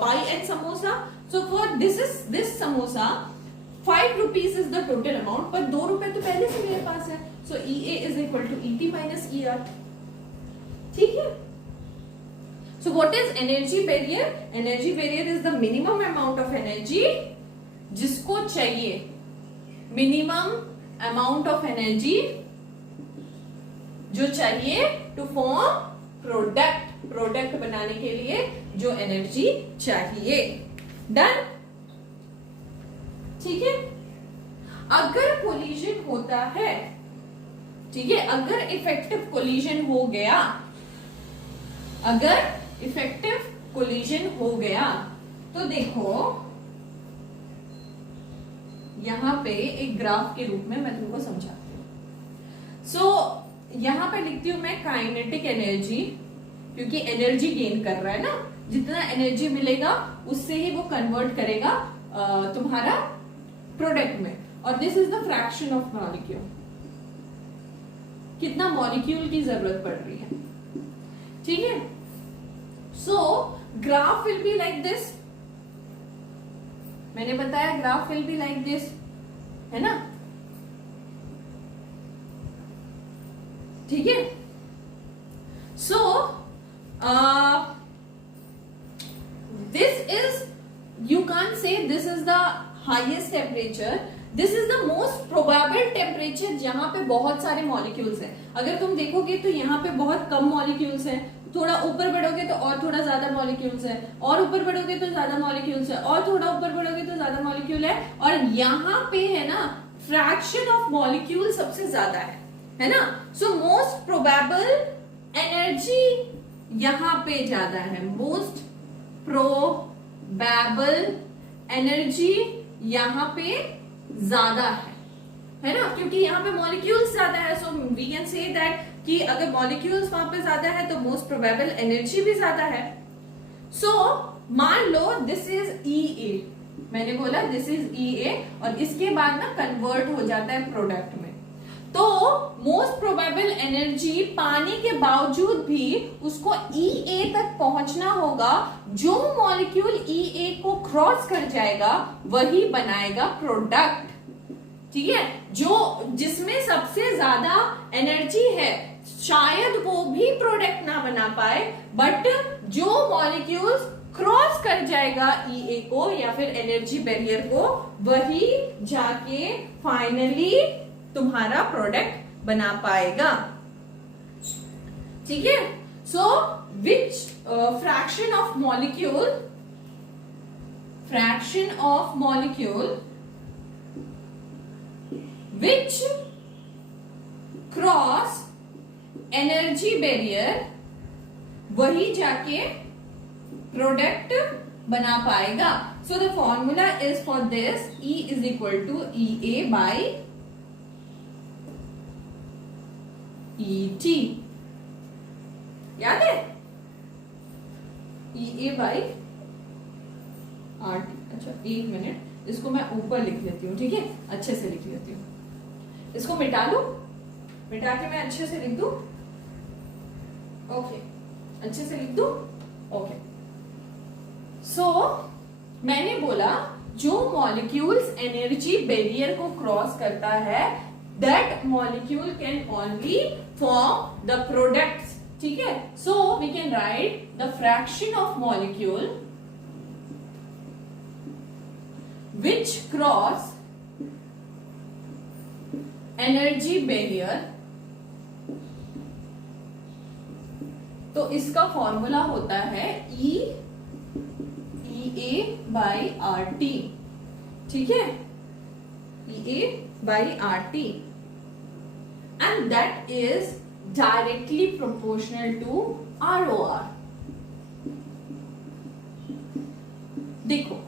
buy an samosa. So for this samosa 5 rupees is the total amount, पर 2 रुपए तो पहले से मेरे पास है। So EA is equal to ET minus ER, ठीक है। So what is energy barrier? Energy barrier is the minimum amount of energy जिसको चाहिए, मिनिमम अमाउंट ऑफ एनर्जी जो चाहिए टू फॉर्म प्रोडक्ट बनाने के लिए जो एनर्जी चाहिए। डन, ठीक है। अगर कोलिजन होता है, ठीक है, अगर इफेक्टिव कोलिजन हो गया, अगर इफेक्टिव कोलिजन हो गया तो देखो यहां पे एक ग्राफ के रूप में मैं तुमको समझाती हूं। सो यहां पे लिखती हूं मैं काइनेटिक एनर्जी, क्योंकि एनर्जी गेन कर रहा है ना, जितना एनर्जी मिलेगा उससे ही वो कन्वर्ट करेगा तुम्हारा प्रोडक्ट में। और this is the fraction of molecule, कितना मॉलिक्यूल की जरूरत पड़ रही है, ठीक है। सो graph will be like this, मैंने बताया graph will be like this, है ना, ठीक है। So this is, you can say this is the highest temperature, this is the most probable temperature जहां पे बहुत सारे मॉलिक्यूल्स हैं। अगर तुम देखोगे तो यहाँ पे बहुत कम मॉलिक्यूल्स हैं, थोड़ा ऊपर बढ़ोगे तो और थोड़ा ज्यादा मॉलिक्यूल्स है, और ऊपर बढ़ोगे तो ज्यादा मॉलिक्यूल्स है, और थोड़ा ऊपर बढ़ोगे तो ज्यादा मॉलिक्यूल है, और यहाँ पे है ना फ्रैक्शन ऑफ मॉलिक्यूल सबसे ज्यादा है ना। सो मोस्ट प्रोबेबल एनर्जी यहाँ पे ज्यादा है, मोस्ट प्रोबेबल एनर्जी यहाँ पे ज्यादा है ना, क्योंकि यहाँ पे मॉलिक्यूल्स ज्यादा है। So we can say that कि अगर मॉलिक्यूल्स वहां पे ज्यादा है तो मोस्ट प्रोबेबल एनर्जी भी ज्यादा है। सो मान लो दिस इज EA, मैंने बोला दिस इज EA, और इसके बाद ना कन्वर्ट हो जाता है प्रोडक्ट में, तो मोस्ट प्रोबेबल एनर्जी पाने के बावजूद भी उसको EA तक पहुंचना होगा। जो मॉलिक्यूल EA को क्रॉस कर जाएगा वही बनाएगा प्रोडक्ट, ठीक है। जो जिसमें सबसे ज्यादा एनर्जी है शायद वो भी प्रोडक्ट ना बना पाए, बट जो मॉलिक्यूल्स क्रॉस कर जाएगा EA को या फिर एनर्जी बैरियर को, वही जाके फाइनली तुम्हारा प्रोडक्ट बना पाएगा, ठीक है। So which fraction of molecule which cross energy barrier वही जाके प्रोडक्ट बना पाएगा. So the formula is for this E is equal to EA by ET. याद है? EA by RT. अच्छा एक मिनट, इसको मैं ऊपर लिख लेती हूँ, ठीक है, अच्छे से लिख लेती हूँ. इसको मिटा लू, मिटा के मैं अच्छे से लिख दूं. ओके, अच्छे से लिख दूं. ओके, सो मैंने बोला जो मॉलिक्यूल्स एनर्जी बैरियर को क्रॉस करता है that molecule can only form the products. ठीक है, so we can write the fraction of molecule which cross energy barrier. तो इसका फॉर्मूला होता है EA बाई RT. ठीक है, EA by RT and that is directly proportional to ROR. देखो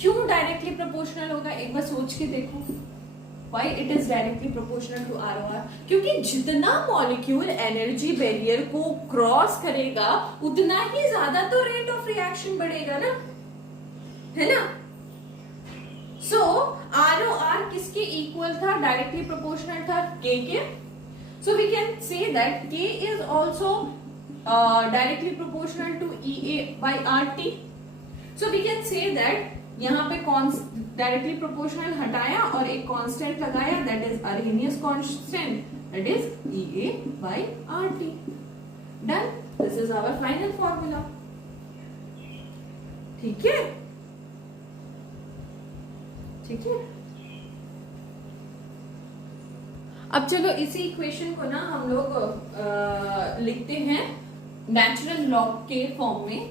क्यों डायरेक्टली प्रोपोर्शनल होगा, एक बार सोच के देखो. Why it is directly proportional to ROR? क्योंकि जितना मॉलिक्यूल एनर्जी बैरियर को क्रॉस करेगा उतना ही ज्यादा तो रेट ऑफ रिएक्शन बढ़ेगा ना, है ना. सो ROR किसके इक्वल था, डायरेक्टली प्रोपोर्शनल था K के. So we can say that K is also directly proportional to EA by RT. So we can say that यहाँ पे डायरेक्टली प्रोपोर्शनल हटाया और एक कांस्टेंट लगाया, that is Arrhenius constant, that is EA by RT. Done, this is our final formula. ठीक है, ठीक है. अब चलो इसी इक्वेशन को ना हम लोग लिखते हैं नेचुरल लॉग के फॉर्म में.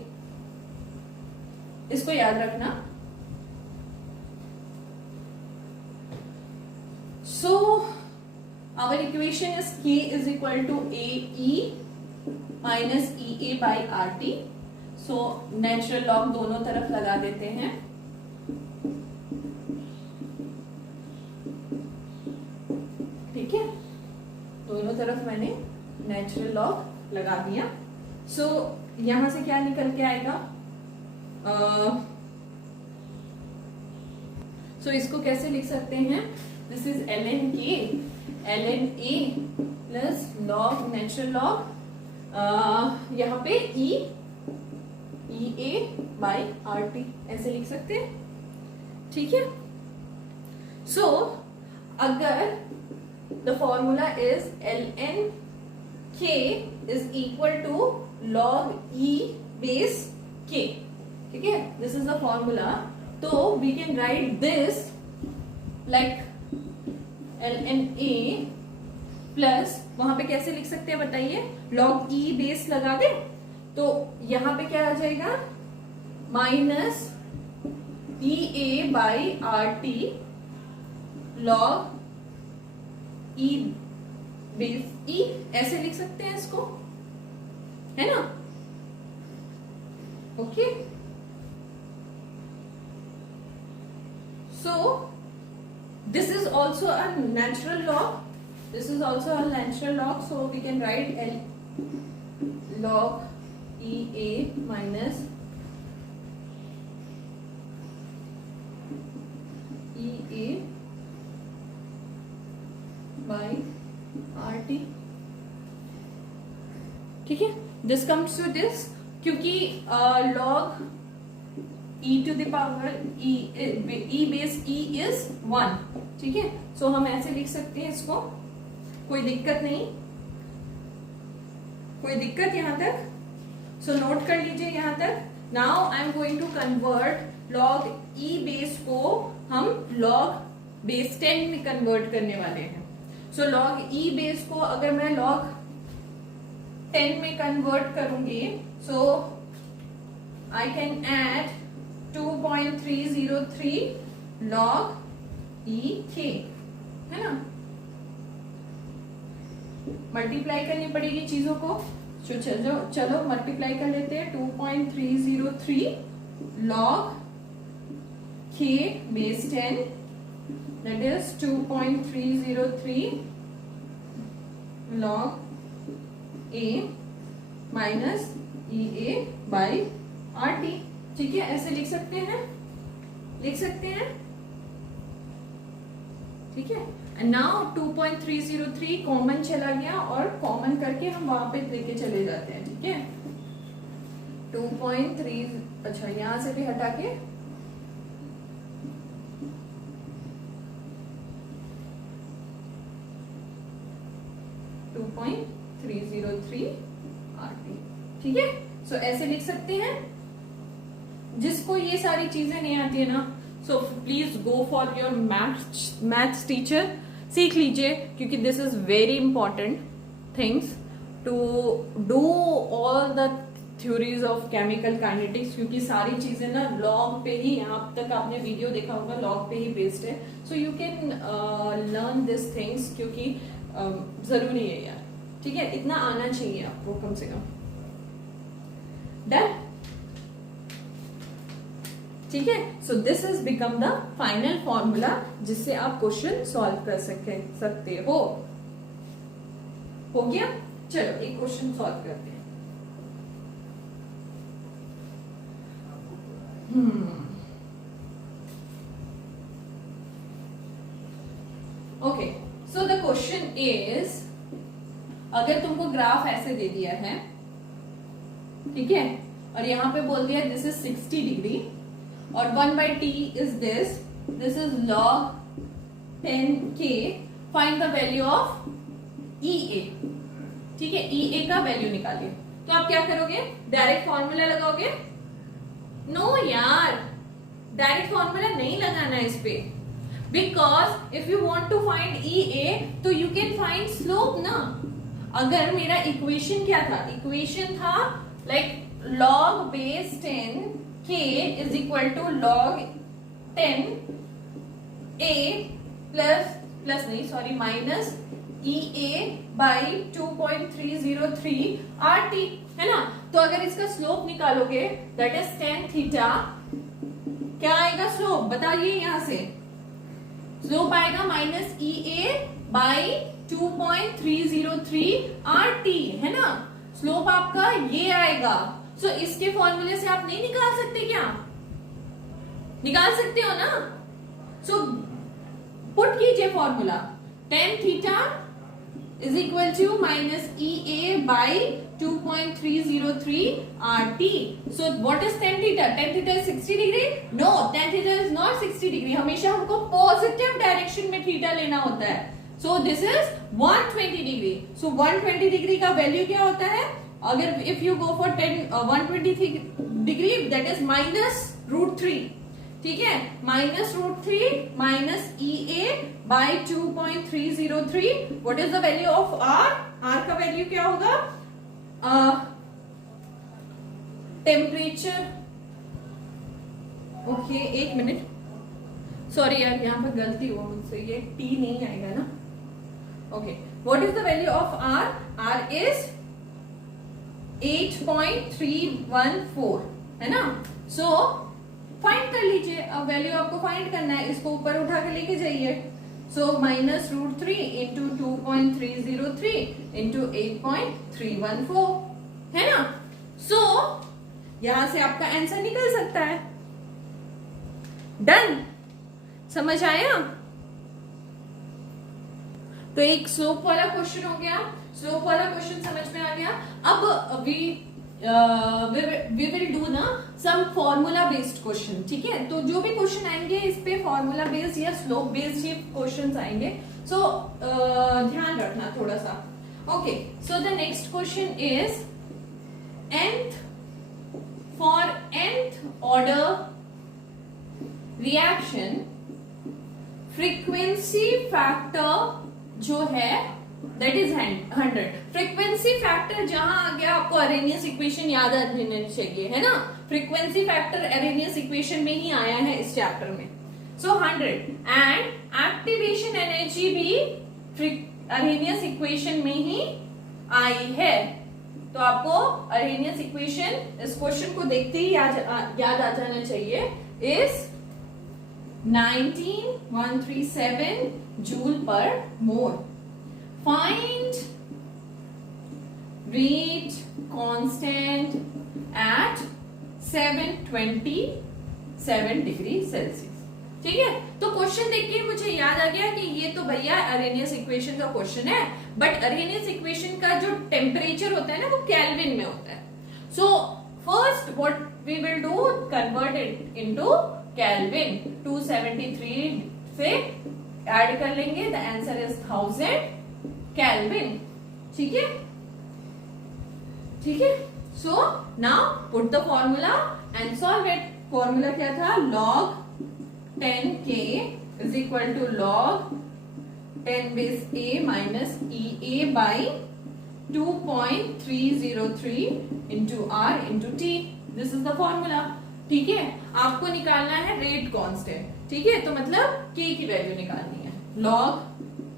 इसको याद रखना. So our equation is K is equal to AE minus EA by RT. So natural log दोनों तरफ लगा देते हैं. ठीक है, दोनों तरफ मैंने नेचुरल लॉग लगा दिया. So यहां से क्या निकल के आएगा, so इसको कैसे लिख सकते हैं, this is ln K ln A plus log natural log यहाँ पे EA बाई RT ऐसे लिख सकते हैं. ठीक है, सो अगर the formula is ln K is equal to log E base K. ठीक है, दिस इज द फॉर्मूला. तो we can write this like ln A plus, वहां पे कैसे लिख सकते हैं बताइए, log E बेस लगा दे तो यहां पे क्या आ जाएगा, minus EA by RT log E base E. ऐसे लिख सकते हैं इसको, है ना. Okay, so this is also a natural log. This is also a natural log. So we can write log EA minus EA by RT. ठीक है, this comes to this क्योंकि log E to the power E base E is 1. ठीक है, सो हम ऐसे लिख सकते हैं इसको, कोई दिक्कत नहीं, कोई दिक्कत यहां तक. सो नोट कर लीजिए यहां तक. Now I am going to convert log E base को हम log बेस 10 में कन्वर्ट करने वाले हैं. सो log E बेस को अगर मैं log 10 में कन्वर्ट करूंगी, so I can add 2.303 log EK, है ना। मल्टीप्लाई करनी पड़ेगी चीजों को, चलो मल्टीप्लाई कर लेते हैं। 2.303 log K base 10, that is 2.303 log A minus EA by RT। ठीक है, ऐसे लिख सकते हैं, ठीक है। एंड नाउ 2.303 कॉमन चला गया और कॉमन करके हम वहां पे लेके चले जाते हैं, ठीक है। 2.3, अच्छा यहां से भी हटा के 2.303 RT, ठीक है। सो ऐसे लिख सकते हैं। जिसको ये सारी चीजें नहीं आती है ना, so please go for your maths teacher, सीख लीजिए, क्योंकि this is very important things to do all the theories of chemical kinetics, क्योंकि सारी चीजें ना लॉग पे ही, अब तक आपने वीडियो देखा होगा, लॉग पे ही बेस्ड है। So you can learn this things, क्योंकि जरूरी है यार, ठीक है। इतना आना चाहिए आपको कम से कम। डन, ठीक है। So this is become the final formula जिससे आप क्वेश्चन सॉल्व कर सकते हो गया। चलो एक क्वेश्चन सॉल्व करते हैं। Okay, so the question is, अगर तुमको ग्राफ ऐसे दे दिया है, ठीक है, और यहां पे बोल दिया दिस इज 60 डिग्री और 1/t is this is log 10k, find the value of EA, ठीक है। EA का वैल्यू निकालिए। तो आप क्या करोगे, डायरेक्ट फॉर्मूला लगाओगे? नो यार, डायरेक्ट फॉर्मूला नहीं लगाना है इस पे, because if you want to find EA तो यू कैन फाइंड स्लोप ना। अगर मेरा इक्वेशन क्या था, इक्वेशन था like log base 10 k is equal to log 10 a plus नहीं sorry minus EA by 2.303 RT, है ना। तो अगर इसका स्लोप निकालोगे दैट इज tan थीटा, क्या आएगा स्लोप बताइए? यहां से स्लोप आएगा माइनस EA by 2.303 RT, है ना। स्लोप आपका ये आएगा। सो इसके फॉर्मूले से आप नहीं निकाल सकते क्या? निकाल सकते हो ना। सो पुट कीजिए formula, tan theta is equal to minus EA by 2.303 RT। So what is tan theta? tan theta is 60 degree? No, tan theta is not 60 degree. हमेशा हमको पॉजिटिव डायरेक्शन में थीटा लेना होता है। So this is 120 degree. So 120 degree का value क्या होता है? अगर if you go for 120 degree that is minus √3, ठीक है। Minus √3 minus EA by 2.303, what is the value of R? R का वैल्यू क्या होगा? टेम्परेचर, ओके एक मिनट, सॉरी यार यहाँ पर गलती हुआ मुझसे, ये T नहीं आएगा ना। Okay, what is the value of R? R is 8.314, है ना। सो फाइंड कर लीजिए, अब वैल्यू आपको फाइंड करना है, इसको ऊपर उठा के लेके जाइए। सो माइनस √3 इंटू 2.303 इंटू 8.314, है ना। सो यहां से आपका आंसर निकल सकता है। डन, समझ आया? तो एक स्लोप वाला क्वेश्चन हो गया, स्लोप वाला क्वेश्चन समझ में आ गया। अब वी विल डू ना सम फॉर्मूला बेस्ड क्वेश्चन, ठीक है। तो जो भी क्वेश्चन आएंगे इस पे फॉर्मूला बेस्ड या स्लोप बेस्ड ही क्वेश्चंस आएंगे। सो ध्यान रखना थोड़ा सा। Okay, so the next question is for nth order reaction frequency factor जो है दैट इज 100। फ्रीक्वेंसी फैक्टर जहां आ गया, आपको अरेनियस इक्वेशन याद रहनी चाहिए, है ना। फ्रीक्वेंसी फैक्टर अरेनियस इक्वेशन में ही आया है इस चैप्टर में। सो 100 एंड एक्टिवेशन एनर्जी भी अरेनियस इक्वेशन में ही आई है। तो आपको अरेनियस इक्वेशन इस क्वेश्चन को देखते ही याद आ जाना चाहिए। Is 19137 joule per mole. Find rate constant eight 727 degree Celsius. ठीक है, तो क्वेश्चन देखिए मुझे याद आ गया कि ये तो भैया अरेनियस इक्वेशन का क्वेश्चन है, बट अरेनियस इक्वेशन का जो टेम्परेचर होता है ना वो केल्विन में होता है। So first what we will do, convert it into Kelvin. 273 से ऐड कर लेंगे, द आंसर इज 1000 केल्विन। ठीक है, ठीक है। So now put the formula and solve it. Formula क्या था, log 10K is equal to log 10 base A minus EA by 2.303 into R into T. This is the formula. ठीक है, आपको निकालना है रेट कांस्टेंट। ठीक है, तो मतलब K की वैल्यू निकालनी है। log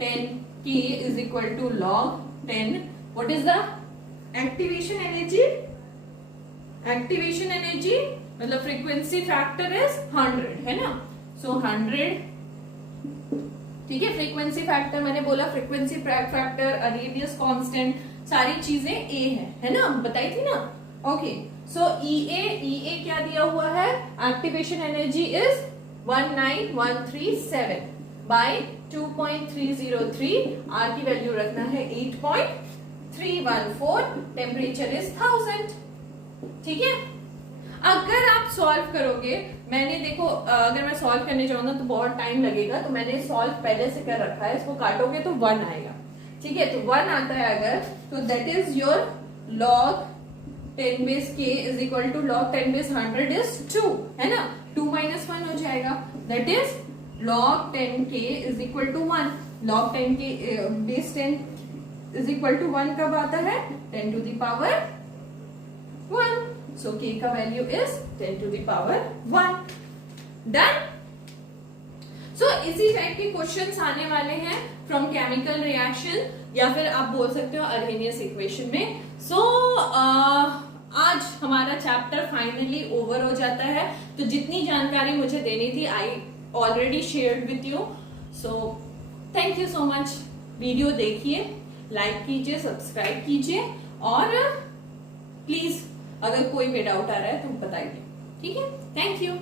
10K is equal to log 10, what is the activation energy? Activation energy मतलब फ्रीक्वेंसी फैक्टर इज 100, है ना। सो 100, ठीक है। फ्रीक्वेंसी फैक्टर मैंने बोला, फ्रीक्वेंसी फैक्टर, अरेनियस कांस्टेंट, सारी चीजें ए है ना, बताई थी ना। ओके, सो ईए क्या दिया हुआ है, activation energy is 19137 by 2.303, R की वैल्यू रखना है 8.314, टेम्परेचर इज 1000। ठीक है, अगर आप सॉल्व करोगे, मैंने देखो अगर मैं सॉल्व करने जाऊंगा तो बहुत टाइम लगेगा, तो मैंने सॉल्व पहले से कर रखा है। इसको काटोगे तो 1 आएगा। ठीक है, तो 1 आता है अगर, तो that is your log 10 base K is equal to log 10 base 100 is 2, है ना। 2 minus 1 हो जाएगा, that is log 10K is equal to 1। log 10K base 10 is equal to 1 कब आता है, 10 to the power 1। So K का value is 10 to the power 1। Done. So इसी type के क्वेश्चंस आने वाले हैं फ्रॉम केमिकल रिएक्शन, या फिर आप बोल सकते हो अरेनियस इक्वेशन में। सो आज हमारा चैप्टर फाइनली ओवर हो जाता है। तो जितनी जानकारी मुझे देनी थी I already shared with you. So thank you so much. Video देखिए, लाइक कीजिए, सब्सक्राइब कीजिए, और प्लीज अगर कोई भी डाउट आ रहा है तो बताइए। ठीक है, थैंक यू।